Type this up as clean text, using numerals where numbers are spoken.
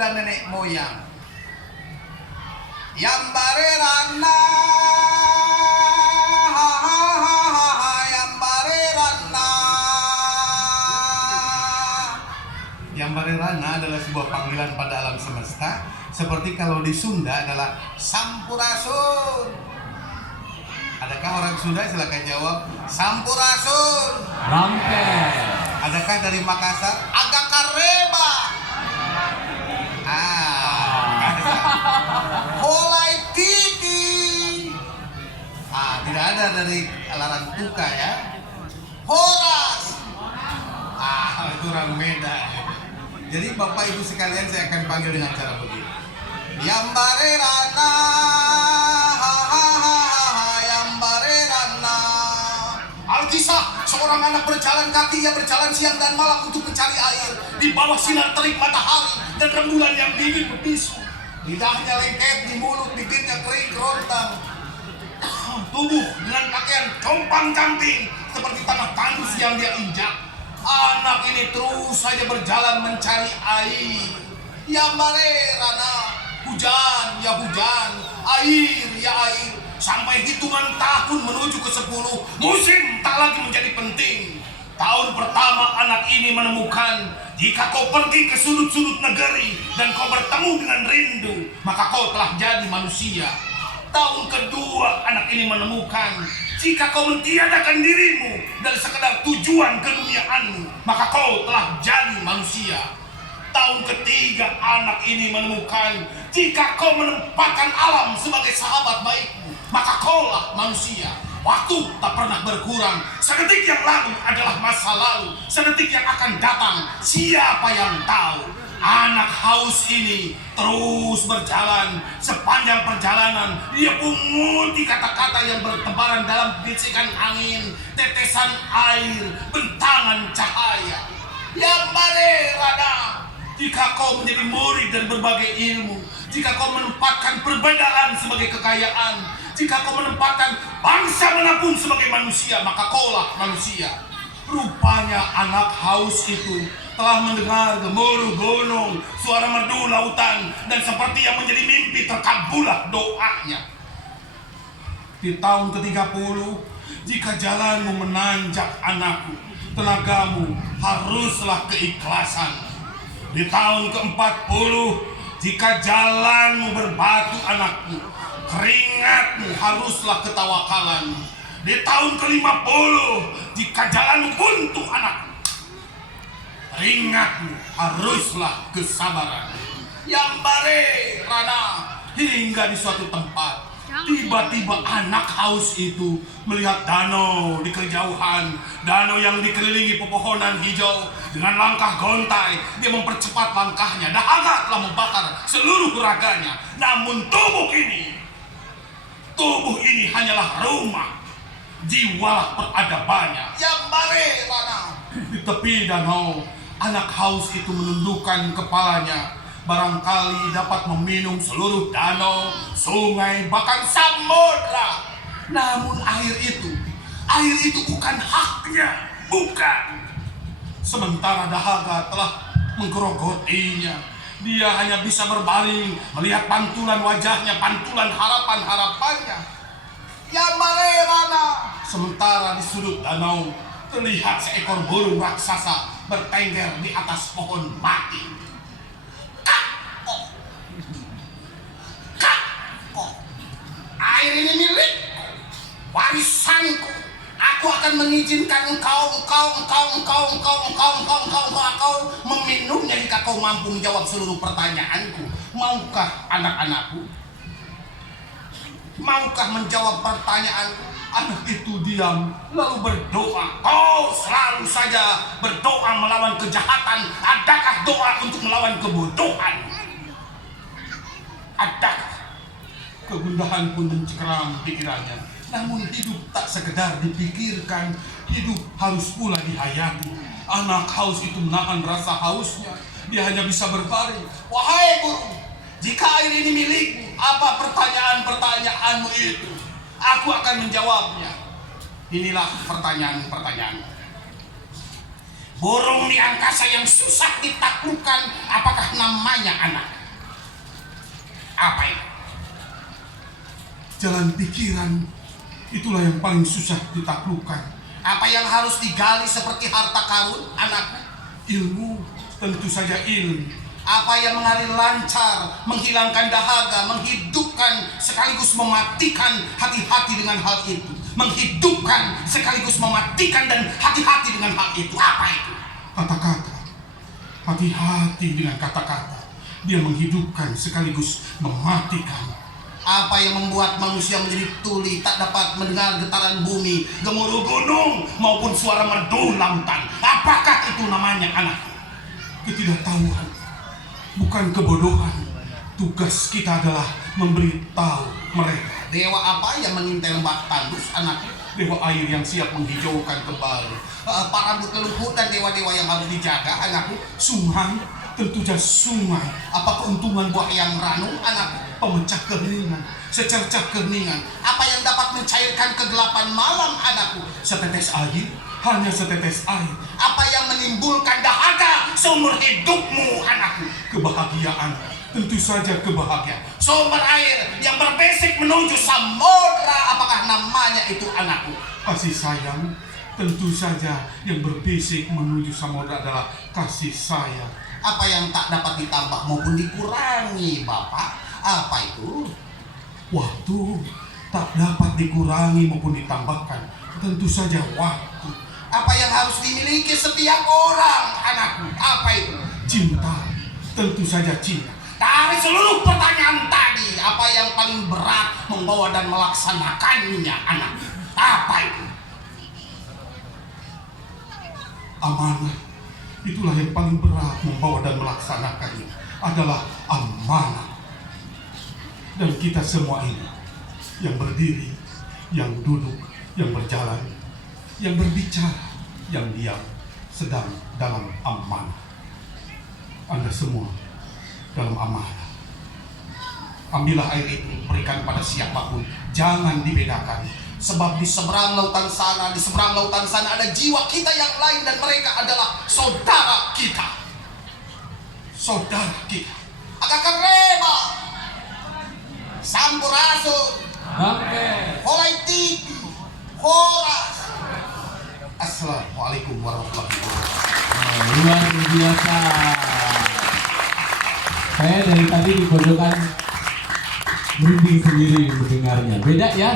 dan nenek moyang. Yambare rana, yambare rana. Yambare rana adalah sebuah panggilan pada alam semesta, seperti kalau di Sunda adalah sampurasun. Adakah orang Sunda? Silakan jawab. Sampurasun. Rampe. Adakah dari Makassar? Agak kareba. Holai titi. Tidak ada dari Larang Tuka ya. Horas. Itu orang Medan. Jadi Bapak Ibu sekalian, saya akan panggil dengan cara begini. Yambare rana, yambare rana. Alkisah, seorang anak berjalan kaki, ia berjalan siang dan malam untuk mencari air di bawah sinar terik matahari dan rembulan yang dingin berbisu. Lidahnya lengket di mulut, bibirnya kering kerontang. Tubuh dengan pakaian compang-camping seperti tanah tandus yang dia injak. Anak ini terus saja berjalan mencari air. Yambare rana, hujan ya hujan, air ya air. Sampai hitungan tahun menuju ke 10, musim tak lagi menjadi penting. Tahun pertama anak ini menemukan, jika kau pergi ke sudut-sudut negeri dan kau bertemu dengan rindu, maka kau telah jadi manusia. Tahun kedua anak ini menemukan, jika kau mentiadakan dirimu dari sekedar tujuan keduniaanmu, maka kau telah jadi manusia. Tahun ketiga anak ini menemukan, jika kau menempatkan alam sebagai sahabat baikmu, maka kaulah manusia. Waktu tak pernah berkurang. Sedetik yang lalu adalah masa lalu. Sedetik yang akan datang, siapa yang tahu? Anak haus ini terus berjalan. Sepanjang perjalanan dia punguti kata-kata yang bertebaran dalam bisikan angin, tetesan air, bentangan cahaya. Yambare rana, jika kau menjadi murid dan berbagai ilmu, jika kau menempatkan perbedaan sebagai kekayaan, jika kau menempatkan bangsa manapun sebagai manusia, maka kaulah manusia. Rupanya anak haus itu telah mendengar gemuruh gunung, suara merdu lautan, dan seperti yang menjadi mimpi terkabullah doanya. Di tahun ke-30, jika jalanmu menanjak anakku, tenagamu haruslah keikhlasan. Di tahun ke-40, jika jalanmu berbatu anakku, keringatmu haruslah ketawakalan. Di tahun ke-50, jika jalanmu buntu anakku, keringatmu haruslah kesabaran. Yambare rana, hingga di suatu tempat, tiba-tiba anak haus itu melihat danau di kejauhan, danau yang dikelilingi pepohonan hijau. Dengan langkah gontai, dia mempercepat langkahnya. Dahaga telah membakar seluruh raganya. Namun tubuh ini hanyalah rumah, jiwalah peradabannya. Yambare rana. Di tepi danau, anak haus itu menundukkan kepalanya. Barangkali dapat meminum seluruh danau, sungai, bahkan samudra. Namun air itu bukan haknya, bukan. Sementara dahaga telah menggerogotinya. Dia hanya bisa berbaring, melihat pantulan wajahnya, pantulan harapan-harapannya. Yambare rana. Sementara di sudut danau terlihat seekor burung raksasa bertengger di atas pohon mati. Air ini milikku, warisanku. Aku akan mengizinkan engkau meminumnya jika kau mampu menjawab seluruh pertanyaanku. Maukah anak-anakku? Maukah menjawab pertanyaanku? Anak itu diam, lalu berdoa. Kau selalu saja berdoa melawan kejahatan. Adakah doa untuk melawan kebodohan? Adakah? Kegundahan pun mencekram pikirannya. Namun hidup tak sekedar dipikirkan, hidup harus pula dihayati. Anak haus itu menahan rasa hausnya. Dia hanya bisa berbaring. Wahai guru, jika air ini milikmu, apa pertanyaan-pertanyaanmu itu? Aku akan menjawabnya. Inilah pertanyaan-pertanyaan. Burung di angkasa yang susah ditaklukkan, apakah namanya anak? Apa itu? Jalan pikiran, itulah yang paling susah ditaklukkan. Apa yang harus digali seperti harta karun, anakku? Ilmu, tentu saja ilmu. Apa yang mengalir lancar, menghilangkan dahaga, menghidupkan sekaligus mematikan, hati-hati dengan hal itu. Menghidupkan sekaligus mematikan dan hati-hati dengan hal itu. Apa itu? Kata-kata. Hati-hati dengan kata-kata. Dia menghidupkan sekaligus mematikan. Apa yang membuat manusia menjadi tuli, tak dapat mendengar getaran bumi, gemuruh gunung maupun suara merdu lautan? Apakah itu namanya, anak? Ketidaktahuan, bukan kebodohan. Tugas kita adalah memberitahu mereka. Dewa apa yang mengintai lembah tandus, anak? Dewa air yang siap menghijaukan kembali. Para leluhur dan dewa-dewa yang harus dijaga, anakku. Sungai, tentu saja sungai. Apa keuntungan buah yang ranum, anak? Pemecah keheningan, secercah keheningan. Apa yang dapat mencairkan kegelapan malam, anakku? Setetes air, hanya setetes air. Apa yang menimbulkan dahaga seumur hidupmu, anakku? Kebahagiaan, tentu saja kebahagiaan. Sumber air yang berbisik menuju samudra, apakah namanya itu, anakku? Kasih sayang, tentu saja yang berbisik menuju samudra adalah kasih sayang. Apa yang tak dapat ditambah maupun dikurangi, Bapak? Apa itu? Waktu tak dapat dikurangi maupun ditambahkan. Tentu saja waktu. Apa yang harus dimiliki setiap orang, anakku? Apa itu? Cinta. Tentu saja cinta. Dari seluruh pertanyaan tadi, apa yang paling berat membawa dan melaksanakannya, anak? Apa itu? Amanah. Itulah yang paling berat membawa dan melaksanakannya. Adalah amanah. Dan kita semua ini, yang berdiri, yang duduk, yang berjalan, yang berbicara, yang diam, sedang dalam amanah. Anda semua dalam amanah. Ambillah air itu, berikan pada siapapun, jangan dibedakan. Sebab di seberang lautan sana, ada jiwa kita yang lain, dan mereka adalah saudara kita. Saudara kita. Agak reba. Sampurasun. Holai titi. Horas. Assalamualaikum warahmatullahi wabarakatuh. Luar biasa. Saya dari tadi di pojokan merinding sendiri mendengarnya. Beda ya.